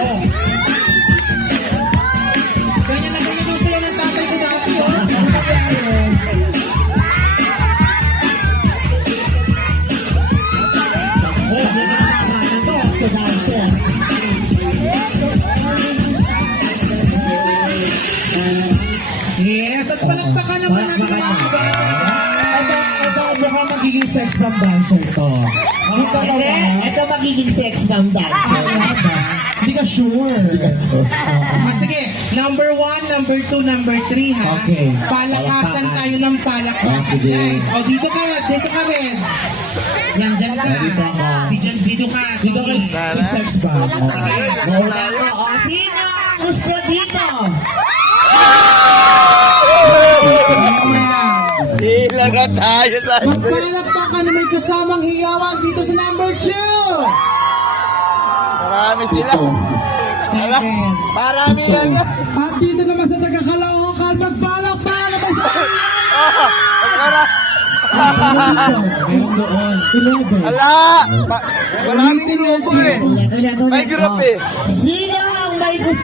Oh. Ganyan na ganyan yung sayo ng tatay ko dati, oh. Oh, nakakatawa to. Ako dancer. Yes, at palakpakan naman natin ang mga bata. Ito mukhang magiging sex bomb dancer to. Hindi ka Hindi, naman. ito magiging sex bomb dancer. Hindi ka sure. Sige, number 1, number 2, number 3, ha? Okay. Palakasan tayo ng palakpakan, sige. guys. O, dito ka rin. Yan, dyan ka. Dito ka. Dito ka. Dito ka sex bomb. Sige. Mauna ko. O, sino ang gusto dito? Ilaga tayo sa Magpalakpakan na may kasamang hiyawan dito sa number 2. Marami sila. Second. Marami lang. At dito naman sa taga-Caloocan, magpalakpakan na may sa Meron doon. 11. Ala! Maraming grupo eh. Ulit. May group eh. Sino ang may gusto?